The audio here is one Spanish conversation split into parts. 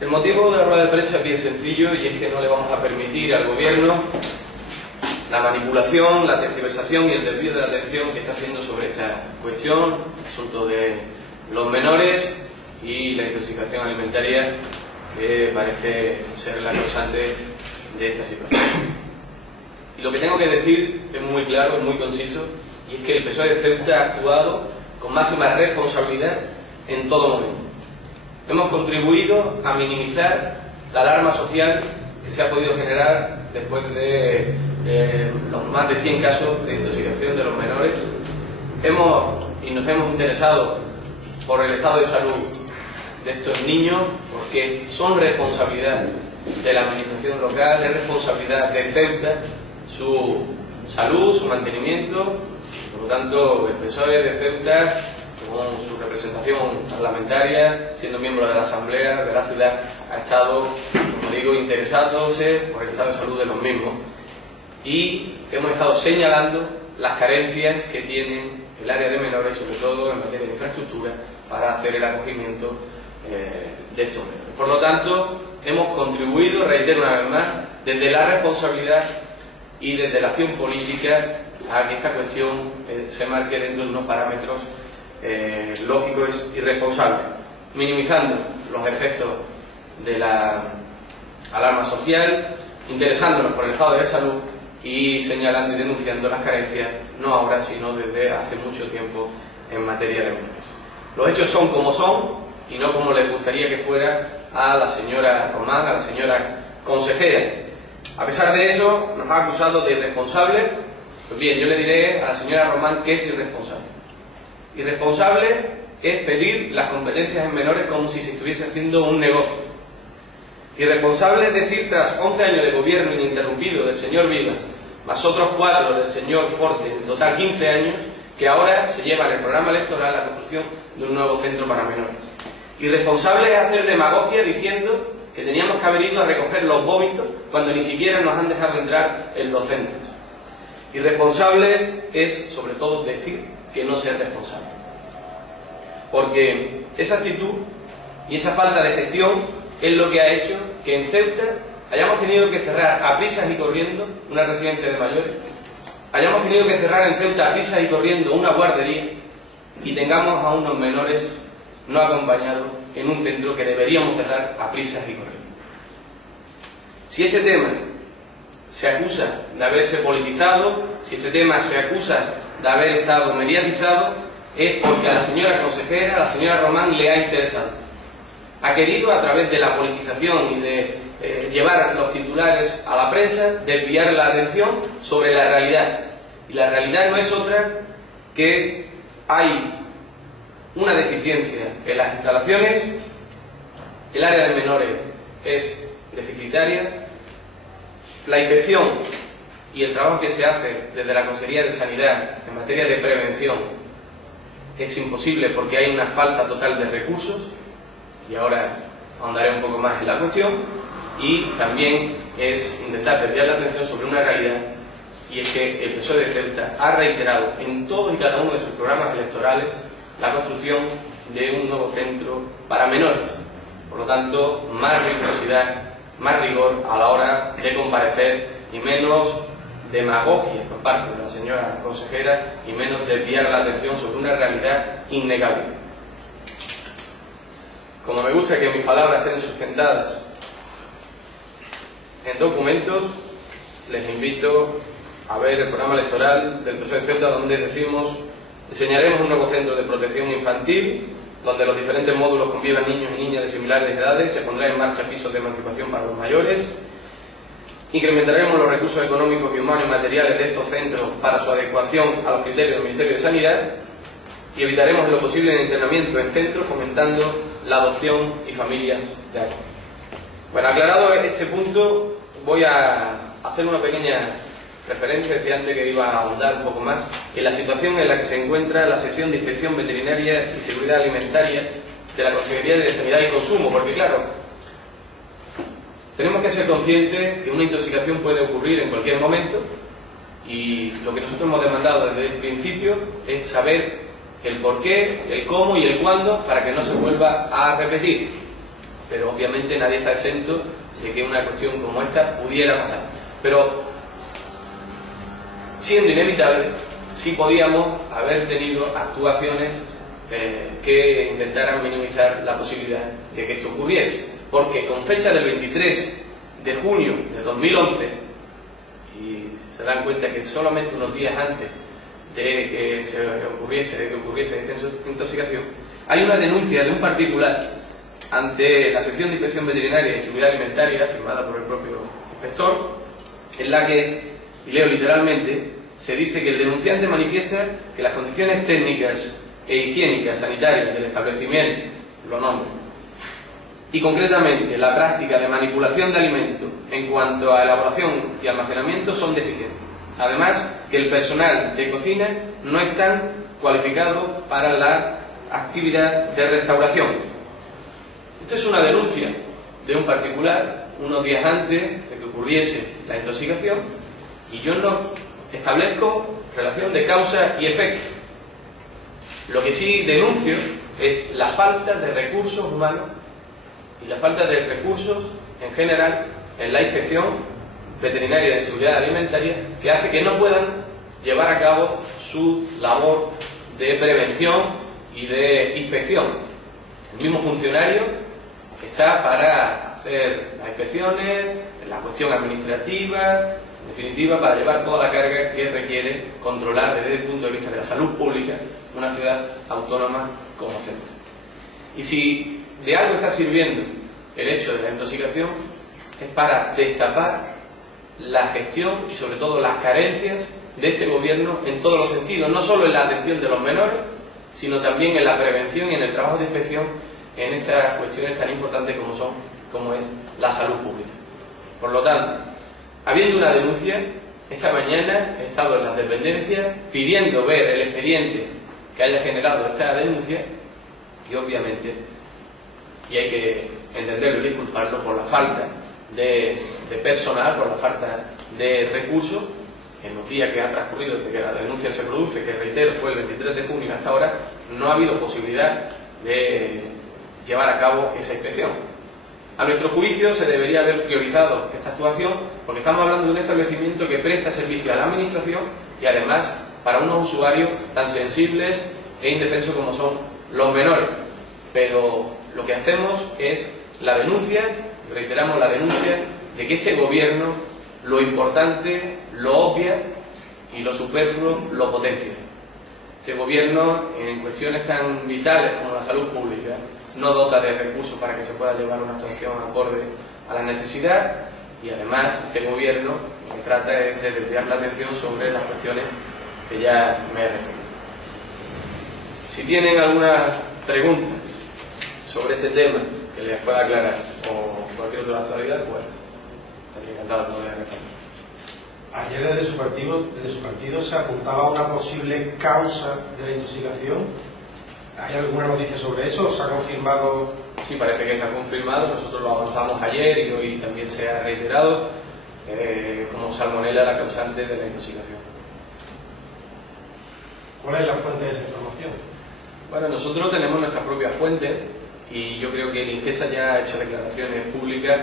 El motivo de la rueda de prensa es bien sencillo y es que no le vamos a permitir al Gobierno la manipulación, la tergiversación y el desvío de la atención que está haciendo sobre esta cuestión, asunto de los menores y la intoxicación alimentaria, que parece ser la causante de esta situación. Y lo que tengo que decir es muy claro, es muy conciso, y es que el PSOE de Ceuta ha actuado con máxima responsabilidad en todo momento. Hemos contribuido a minimizar la alarma social que se ha podido generar después de los más de 100 casos de intoxicación de los menores. Nos hemos interesado por el estado de salud de estos niños, porque son responsabilidad de la administración local, es responsabilidad de Ceuta su salud, su mantenimiento. Por lo tanto, el PSOE de Ceuta, con su representación parlamentaria, siendo miembro de la Asamblea de la ciudad, ha estado, como digo, interesándose por el estado de salud de los mismos, y hemos estado señalando las carencias que tiene el área de menores, sobre todo en materia de infraestructura, para hacer el acogimiento de estos menores. Por lo tanto, hemos contribuido, reitero una vez más, desde la responsabilidad y desde la acción política, a que esta cuestión se marque dentro de unos parámetros lógicos y responsables, minimizando los efectos de la alarma social, interesándonos por el estado de salud y señalando y denunciando las carencias, no ahora, sino desde hace mucho tiempo, en materia de menores. Los hechos son como son y no como les gustaría que fuera a la señora Román, a la señora consejera. A pesar de eso, nos ha acusado de irresponsables. Pues bien, yo le diré a la señora Román que es irresponsable. Irresponsable es pedir las competencias en menores como si se estuviese haciendo un negocio. Irresponsable es decir, tras 11 años de gobierno ininterrumpido del señor Vivas, más otros 4 del señor Forte, en total 15 años, que ahora se lleva en el programa electoral la construcción de un nuevo centro para menores. Irresponsable es hacer demagogia diciendo que teníamos que haber ido a recoger los vómitos cuando ni siquiera nos han dejado entrar en los centros. Irresponsable es, sobre todo, decir que no ser responsable. Porque esa actitud y esa falta de gestión es lo que ha hecho que en Ceuta hayamos tenido que cerrar a prisas y corriendo una residencia de mayores, hayamos tenido que cerrar en Ceuta a prisas y corriendo una guardería, y tengamos a unos menores no acompañados en un centro que deberíamos cerrar a prisas y corriendo. Si este tema se acusa de haberse politizado, si este tema se acusa de haber estado mediatizado, es porque a la señora consejera, a la señora Román, le ha interesado. Ha querido, a través de la politización y de llevar los titulares a la prensa, desviar la atención sobre la realidad. Y la realidad no es otra que hay una deficiencia en las instalaciones, el área de menores es deficitaria, la inspección y el trabajo que se hace desde la Consejería de Sanidad en materia de prevención es imposible porque hay una falta total de recursos, y ahora ahondaré un poco más en la cuestión. Y también es intentar desviar la atención sobre una realidad, y es que el PSOE de Ceuta ha reiterado en todos y cada uno de sus programas electorales la construcción de un nuevo centro para menores. Por lo tanto, más rigurosidad, más rigor a la hora de comparecer, y menos demagogia por parte de la señora consejera, y menos desviar la atención sobre una realidad innegable. Como me gusta que mis palabras estén sustentadas en documentos, les invito a ver el programa electoral del PSOE de Ceuta, donde decimos: diseñaremos un nuevo centro de protección infantil donde los diferentes módulos convivan niños y niñas de similares edades, se pondrá en marcha pisos de emancipación para los mayores, incrementaremos los recursos económicos y humanos y materiales de estos centros para su adecuación a los criterios del Ministerio de Sanidad, y evitaremos en lo posible el internamiento en centros, fomentando la adopción y familias de acogida. Bueno, aclarado este punto, voy a hacer una pequeña referencia. Decía antes que iba a ahondar un poco más en la situación en la que se encuentra la sección de Inspección Veterinaria y Seguridad Alimentaria de la Consejería de Sanidad y Consumo, porque claro, tenemos que ser conscientes que una intoxicación puede ocurrir en cualquier momento, y lo que nosotros hemos demandado desde el principio es saber el por qué, el cómo y el cuándo, para que no se vuelva a repetir. pero obviamente nadie está exento de que una cuestión como esta pudiera pasar. Pero, siendo inevitable, sí podíamos haber tenido actuaciones que intentaran minimizar la posibilidad de que esto ocurriese, porque con fecha del 23 de junio de 2011, y se dan cuenta que solamente unos días antes de que ocurriese esta intoxicación, hay una denuncia de un particular ante la sección de Inspección Veterinaria y Seguridad Alimentaria, firmada por el propio inspector, en la que, y leo literalmente, se dice que el denunciante manifiesta que las condiciones técnicas e higiénicas sanitarias del establecimiento, lo nombra, y concretamente la práctica de manipulación de alimentos en cuanto a elaboración y almacenamiento son deficientes. Además, que el personal de cocina no está cualificado para la actividad de restauración. Esto es una denuncia de un particular unos días antes de que ocurriese la intoxicación, y yo no establezco relación de causa y efecto. Lo que sí denuncio es la falta de recursos humanos y la falta de recursos en general en la Inspección Veterinaria de Seguridad Alimentaria, que hace que no puedan llevar a cabo su labor de prevención y de inspección. El mismo funcionario está para hacer las inspecciones, la cuestión administrativa, en definitiva, para llevar toda la carga que requiere controlar desde el punto de vista de la salud pública una ciudad autónoma como Ceuta. Y si de algo está sirviendo el hecho de la intoxicación, es para destapar la gestión y sobre todo las carencias de este gobierno en todos los sentidos, no solo en la atención de los menores, sino también en la prevención y en el trabajo de inspección en estas cuestiones tan importantes como es la salud pública. Por lo tanto, habiendo una denuncia, esta mañana he estado en las dependencias pidiendo ver el expediente que haya generado esta denuncia, y obviamente, y hay que entenderlo y disculparlo por la falta de personal, por la falta de recursos, en los días que han transcurrido desde que la denuncia se produce, que reitero fue el 23 de junio hasta ahora, no ha habido posibilidad de llevar a cabo esa inspección. A nuestro juicio se debería haber priorizado esta actuación, porque estamos hablando de un establecimiento que presta servicio a la administración y además para unos usuarios tan sensibles e indefensos como son los menores. Pero lo que hacemos es la denuncia, reiteramos la denuncia, de que este gobierno lo importante lo obvia y lo superfluo lo potencia. Este gobierno, en cuestiones tan vitales como la salud pública, no dota de recursos para que se pueda llevar una actuación acorde a la necesidad, y además este gobierno lo que trata es de desviar la atención sobre las cuestiones que ya me he referido. Si tienen alguna pregunta sobre este tema que les pueda aclarar o cualquier otra actualidad, pues estaría encantado de poder responder. Ayer desde su partido se apuntaba a una posible causa de la intoxicación. ¿Hay alguna noticia sobre eso? ¿Se ha confirmado? Sí, parece que se ha confirmado. Nosotros lo avanzamos ayer y hoy también se ha reiterado como salmonela la causante de la intoxicación. ¿Cuál es la fuente de esa información? Bueno, nosotros tenemos nuestra propia fuente y yo creo que el INGESA ya ha hecho declaraciones públicas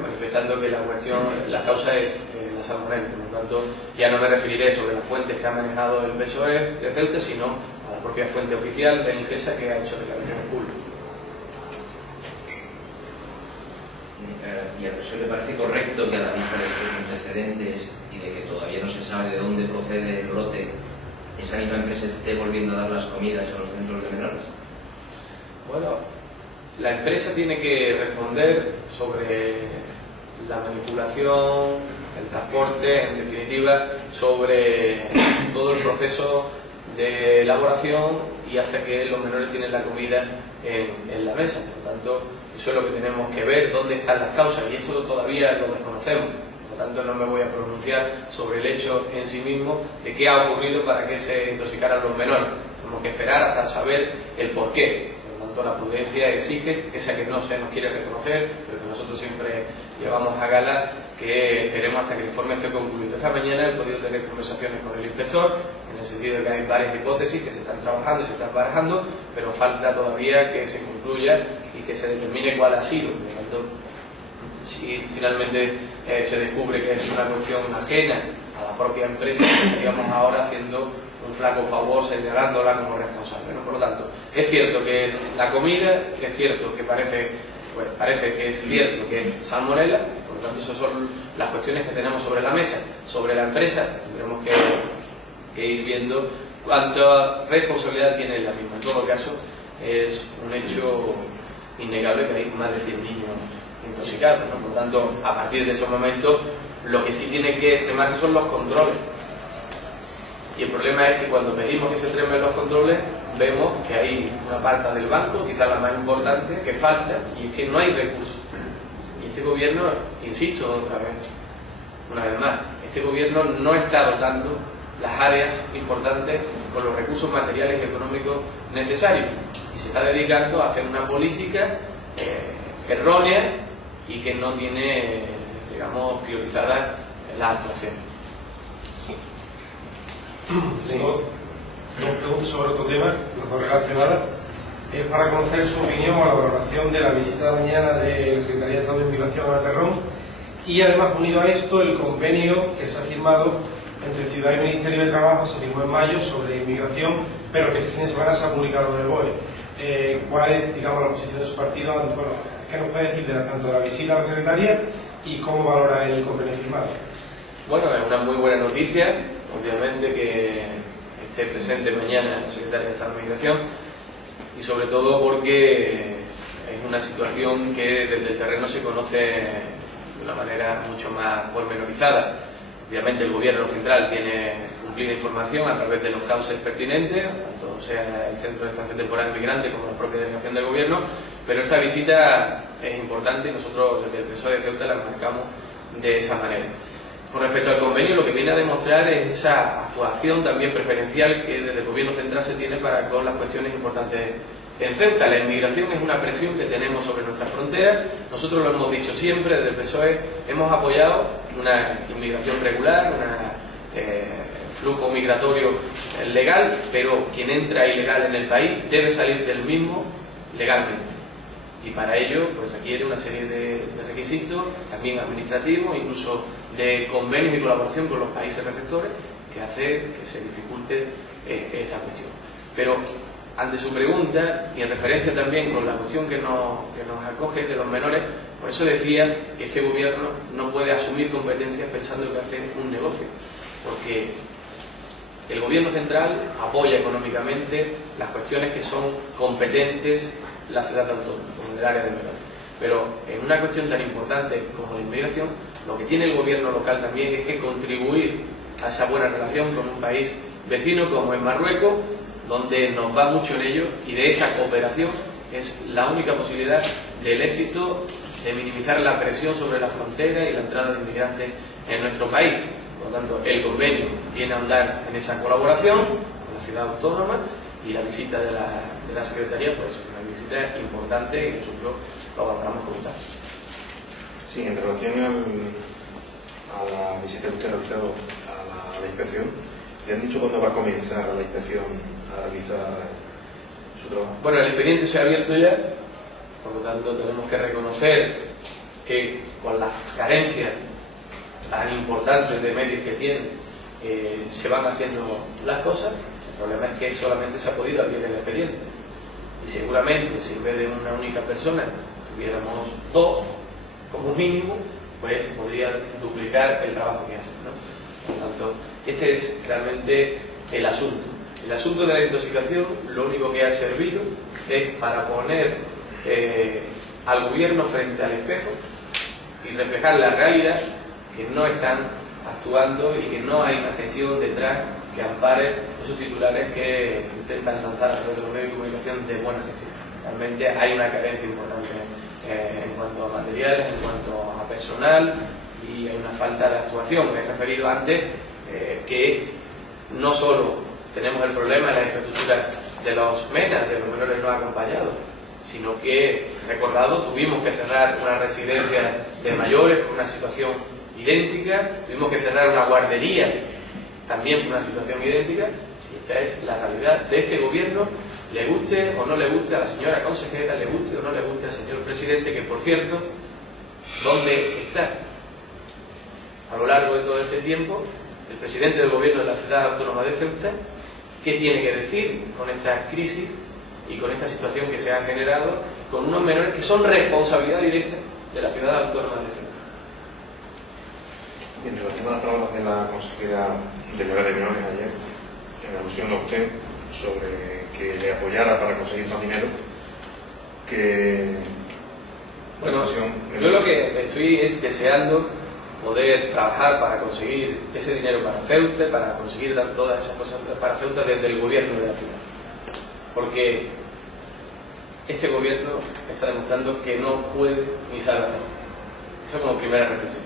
manifestando que la causa es la salmonela. Por lo tanto, ya no me referiré sobre las fuentes que ha manejado el PSOE de Ceuta, sino a la propia fuente oficial del INGESA que ha hecho declaraciones públicas. ¿Y a PSOE le parece correcto que a la vista de los antecedentes y de que todavía no se sabe de dónde procede el brote, esa misma empresa esté volviendo a dar las comidas a los centros de menores? Bueno, la empresa tiene que responder sobre la manipulación, el transporte, en definitiva, sobre todo el proceso de elaboración y hasta que los menores tienen la comida en la mesa. Por lo tanto, eso es lo que tenemos que ver, dónde están las causas, y esto todavía lo desconocemos. Por lo tanto, no me voy a pronunciar sobre el hecho en sí mismo de qué ha ocurrido para que se intoxicaran los menores. Tenemos que esperar hasta saber el porqué. Por lo tanto, la prudencia exige, esa que no se nos quiere reconocer, pero que nosotros siempre llevamos a gala, que esperemos hasta que el informe esté concluido. Esta mañana he podido tener conversaciones con el inspector, en el sentido de que hay varias hipótesis que se están trabajando y se están barajando, pero falta todavía que se concluya y que se determine cuál ha sido. Por lo tanto, si finalmente se descubre que es una cuestión ajena a la propia empresa, estaríamos ahora haciendo un flaco favor señalándola como responsable, ¿no? Por lo tanto, es cierto que es la comida, es cierto que parece que es cierto que es salmonela, por lo tanto, esas son las cuestiones que tenemos sobre la mesa. Sobre la empresa, tendremos que ir viendo cuánta responsabilidad tiene la misma. En todo caso, es un hecho innegable que hay más de 100 niños intoxicados, ¿no? Por lo tanto, a partir de ese momento, lo que sí tiene que extremarse son los controles. Y el problema es que cuando pedimos que se extremen los controles, vemos que hay una parte del banco, quizás la más importante, que falta, y es que no hay recursos. Y este gobierno, insisto una vez más, este gobierno no está dotando las áreas importantes con los recursos materiales y económicos necesarios, y se está dedicando a hacer una política errónea y que no tiene, digamos, priorizadas las actuaciones. Tengo dos preguntas sobre otro tema, las dos relacionadas. Es para conocer su opinión o la valoración de la visita de mañana de la Secretaría de Estado de Inmigración a Terrón, y además, unido a esto, el convenio que se ha firmado entre Ciudad y Ministerio de Trabajo, se firmó en mayo, sobre inmigración, pero que este fin de semana se ha publicado en el BOE. ¿Cuál es, digamos, la posición de su partido? Bueno, ¿qué nos puede decir tanto de la visita a la Secretaría y cómo valora el convenio firmado? Bueno, es una muy buena noticia, obviamente, que esté presente mañana la Secretaria de Estado de Inmigración, y sobre todo porque es una situación que desde el terreno se conoce de una manera mucho más pormenorizada. Obviamente el Gobierno central tiene cumplida información a través de los cauces pertinentes, tanto sea el Centro de Estancia Temporal Migrante como la propia delegación del Gobierno, pero esta visita es importante y nosotros desde el PSOE de Ceuta la marcamos de esa manera. Con respecto al convenio, lo que viene a demostrar es esa actuación también preferencial que desde el Gobierno central se tiene para con las cuestiones importantes en Ceuta. La inmigración es una presión que tenemos sobre nuestra frontera. Nosotros lo hemos dicho siempre, desde el PSOE hemos apoyado una inmigración regular, un flujo migratorio legal, pero quien entra ilegal en el país debe salir del mismo legalmente. Y para ello pues requiere una serie de requisitos, también administrativos, incluso de convenios y colaboración con los países receptores, que hace que se dificulte esta cuestión. Pero ante su pregunta, y en referencia también con la cuestión que nos acoge de los menores, por eso decía que este gobierno no puede asumir competencias pensando que hace un negocio, porque el gobierno central apoya económicamente las cuestiones que son competentes la ciudad autónoma, como el área de menores. Pero en una cuestión tan importante como la inmigración, lo que tiene el gobierno local también es que contribuir a esa buena relación con un país vecino como es Marruecos, donde nos va mucho en ello, y de esa cooperación es la única posibilidad del éxito de minimizar la presión sobre la frontera y la entrada de inmigrantes en nuestro país. Por lo tanto, el convenio viene a andar en esa colaboración con la ciudad autónoma, y la visita de la Secretaría pues es una visita importante y nosotros lo valoramos como tal. Sí, en relación a la visita que usted ha realizado a la inspección, ¿le han dicho cuándo va a comenzar la inspección a realizar su trabajo? Bueno, el expediente se ha abierto ya, por lo tanto tenemos que reconocer que con las carencias tan importantes de medios que tiene se van haciendo las cosas. El problema es que solamente se ha podido abrir el expediente, y seguramente si en vez de una única persona tuviéramos dos como mínimo, pues se podría duplicar el trabajo que hacen, ¿no? Por lo tanto, este es realmente el asunto. El asunto de la intoxicación lo único que ha servido es para poner al gobierno frente al espejo y reflejar la realidad, que no están actuando y que no hay una gestión detrás que ampare esos titulares que intentan lanzar a través de los medios de comunicación de buena gestión. Realmente hay una carencia importante en cuanto a materiales, en cuanto a personal, y hay una falta de actuación. Me he referido antes que no solo tenemos el problema de la infraestructura de los MENA, de los menores no acompañados, sino que, recordado, tuvimos que cerrar una residencia de mayores con una situación idéntica, tuvimos que cerrar una guardería también con una situación idéntica, y esta es la realidad de este gobierno, le guste o no le guste a la señora consejera, le guste o no le guste al señor presidente, que por cierto, ¿dónde está? A lo largo de todo este tiempo, el presidente del gobierno de la ciudad autónoma de Ceuta, ¿qué tiene que decir con esta crisis y con esta situación que se ha generado con unos menores que son responsabilidad directa de la ciudad autónoma de Ceuta? En relación a las palabras de la consejera delegada de menores ayer, en alusión a usted sobre que le apoyara para conseguir más dinero, que... Bueno, yo lo que estoy es deseando poder trabajar para conseguir ese dinero para Ceuta, para conseguir todas esas cosas para Ceuta desde el gobierno de la ciudad. Porque este gobierno está demostrando que no puede ni sabe hacerlo. Eso como primera reflexión.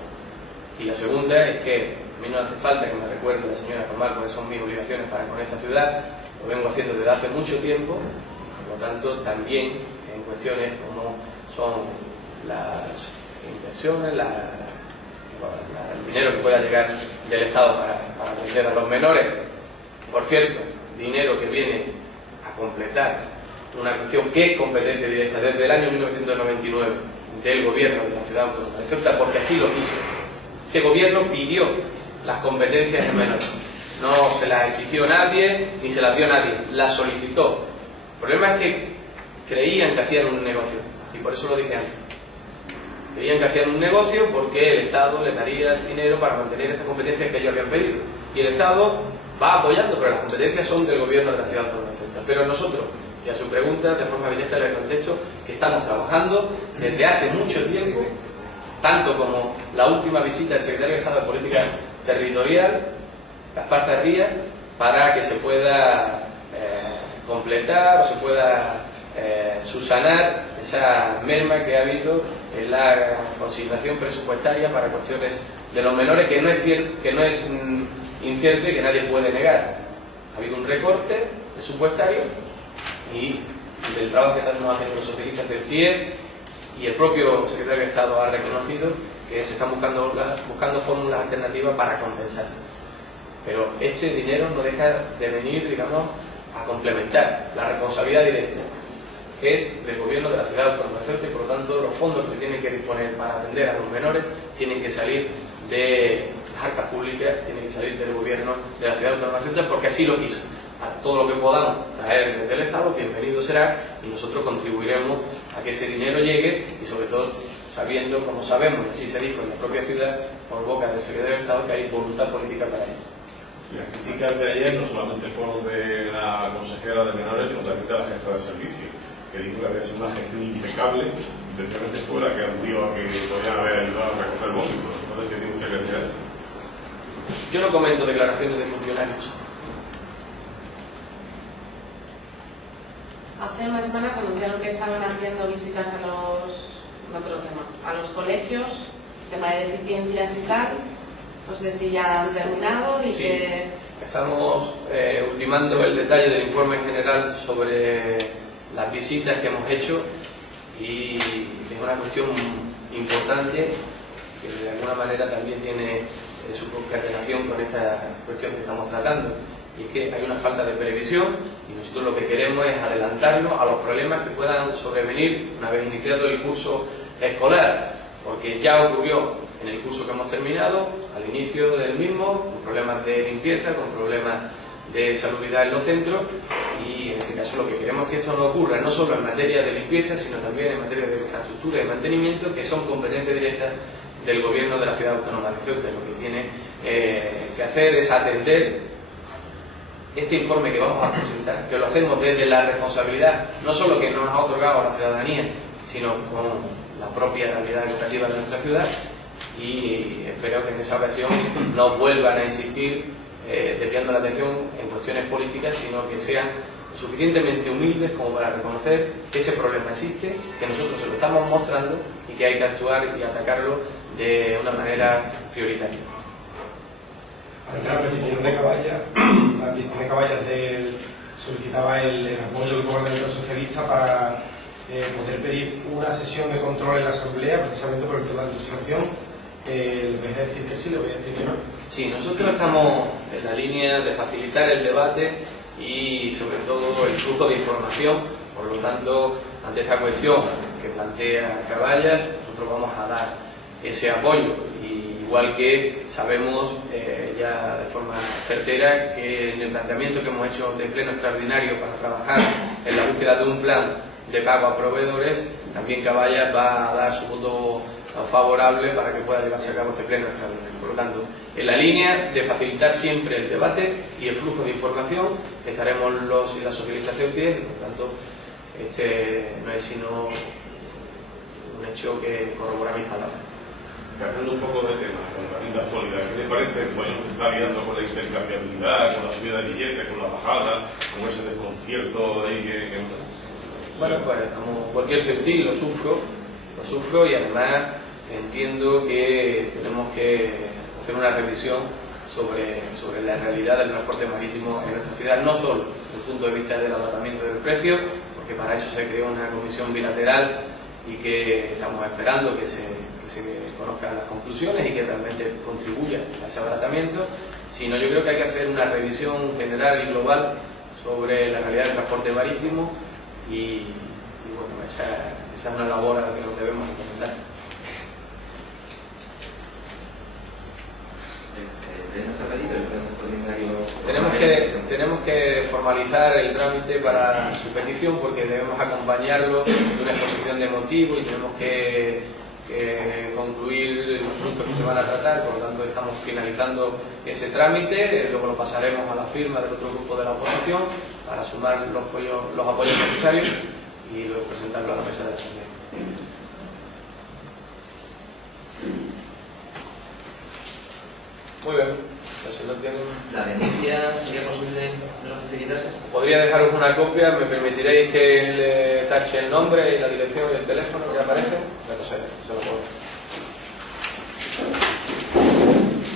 Y la segunda es que a mí no hace falta que me recuerde la señora Formal cuáles son mis obligaciones para con esta ciudad, lo vengo haciendo desde hace mucho tiempo, por lo tanto también en cuestiones como son las inversiones, el dinero que pueda llegar del Estado para atender a los menores, por cierto, dinero que viene a completar una cuestión que es competencia directa desde el año 1999 del gobierno de la ciudad autónoma de Ceuta, porque así lo quiso. Este gobierno pidió las competencias en menores, no se las exigió nadie ni se las dio nadie, las solicitó. El problema es que creían que hacían un negocio, y por eso lo dije antes. Creían que hacían un negocio porque el Estado les daría dinero para mantener esas competencias que ellos habían pedido, y el Estado va apoyando, pero las competencias son del gobierno de la ciudad autónoma de Ceuta. Pero nosotros, y a su pregunta, de forma directa le contesto que estamos trabajando desde hace mucho tiempo, tanto como la última visita del secretario de Estado de Política Territorial, Gaspar Zarría, para que se pueda completar o se pueda subsanar esa merma que ha habido en la consignación presupuestaria para cuestiones de los menores, que no es incierto y que nadie puede negar. Ha habido un recorte presupuestario y del trabajo que estamos haciendo los socialistas del CIE, y el propio secretario de Estado ha reconocido que se están buscando fórmulas alternativas para compensar. Pero este dinero no deja de venir, digamos, a complementar la responsabilidad directa, que es del gobierno de la ciudad autónoma de Ceuta, y por lo tanto los fondos que tienen que disponer para atender a los menores tienen que salir de las arcas públicas, tienen que salir del gobierno de la ciudad autónoma de Ceuta, porque así lo quiso. A todo lo que podamos traer desde el Estado, bienvenido será, y nosotros contribuiremos a que ese dinero llegue, y sobre todo sabiendo, como sabemos, así se dijo en la propia ciudad, por boca del secretario de Estado, que hay voluntad política para ello. Las críticas de ayer no solamente fueron de la consejera de menores, sino también de la jefa de servicio, que dijo que había sido una gestión impecable, y precisamente fue la que aludió a que podían haber ayudado a recoger vómitos. Entonces, ¿qué tiene usted que decir? Yo no comento declaraciones de funcionarios. Hace unas semanas anunciaron que estaban haciendo visitas a los colegios, tema de deficiencias y tal. No sé si ya han terminado y sí, que... Estamos ultimando el detalle del informe general sobre las visitas que hemos hecho, y es una cuestión importante que de alguna manera también tiene su concatenación con esa cuestión que estamos tratando. Y es que hay una falta de previsión, y nosotros lo que queremos es adelantarnos a los problemas que puedan sobrevenir una vez iniciado el curso escolar, porque ya ocurrió en el curso que hemos terminado, al inicio del mismo, con problemas de limpieza, con problemas de salubridad en los centros, y en este caso lo que queremos es que esto no ocurra, no solo en materia de limpieza, sino también en materia de infraestructura y mantenimiento, que son competencias directas del gobierno de la ciudad autónoma de Ceuta. Lo que tiene que hacer es atender este informe que vamos a presentar, que lo hacemos desde la responsabilidad no solo que nos ha otorgado la ciudadanía, sino con la propia realidad educativa de nuestra ciudad, y espero que en esa ocasión no vuelvan a insistir desviando la atención en cuestiones políticas, sino que sean suficientemente humildes como para reconocer que ese problema existe, que nosotros se lo estamos mostrando y que hay que actuar y atacarlo de una manera prioritaria. Ante la petición de Caballas, solicitaba el apoyo del gobierno socialista para poder pedir una sesión de control en la Asamblea precisamente por el tema de intoxicación. ¿Les voy a decir que sí, les voy a decir que no? Sí, nosotros estamos en la línea de facilitar el debate y sobre todo el flujo de información. Por lo tanto, ante esta cuestión que plantea Caballas, nosotros vamos a dar ese apoyo. Y igual que sabemos ya de forma certera que en el planteamiento que hemos hecho de pleno extraordinario para trabajar en la búsqueda de un plan de pago a proveedores, también Caballas va a dar su voto favorable para que pueda llevarse a cabo este pleno extraordinario. Por lo tanto, en la línea de facilitar siempre el debate y el flujo de información, estaremos los y las socialistas en pie, y por tanto, este no es sino un hecho que corrobora mis palabras. Cambiando un poco de tema, con la linda actualidad, ¿qué le parece? Bueno, está liando con la intercambiabilidad, con la subida de billetes, con la bajada, con ese desconcierto ahí que... Bueno, pues como cualquier sentir, lo sufro y además entiendo que tenemos que hacer una revisión sobre la realidad del transporte marítimo en nuestra ciudad, no solo desde el punto de vista del abatamiento del precio, porque para eso se creó una comisión bilateral y que estamos esperando que se conozcan las conclusiones y que realmente contribuya a ese abaratamiento, sino yo creo que hay que hacer una revisión general y global sobre la realidad del transporte marítimo y bueno, esa es una labor a la que nos debemos encomendar. Tenemos que formalizar el trámite para su petición porque debemos acompañarlo de una exposición de motivos y tenemos que concluir los puntos que se van a tratar. Por lo tanto, estamos finalizando ese trámite, luego lo pasaremos a la firma del otro grupo de la oposición para sumar los apoyos necesarios y luego presentarlo a la mesa de la Asamblea. Muy bien, si no tienen... ¿La denuncia sería posible que lo facilitase? Podría dejaros una copia, me permitiréis que le tache el nombre y la dirección y el teléfono que aparece. Bueno, se lo puedo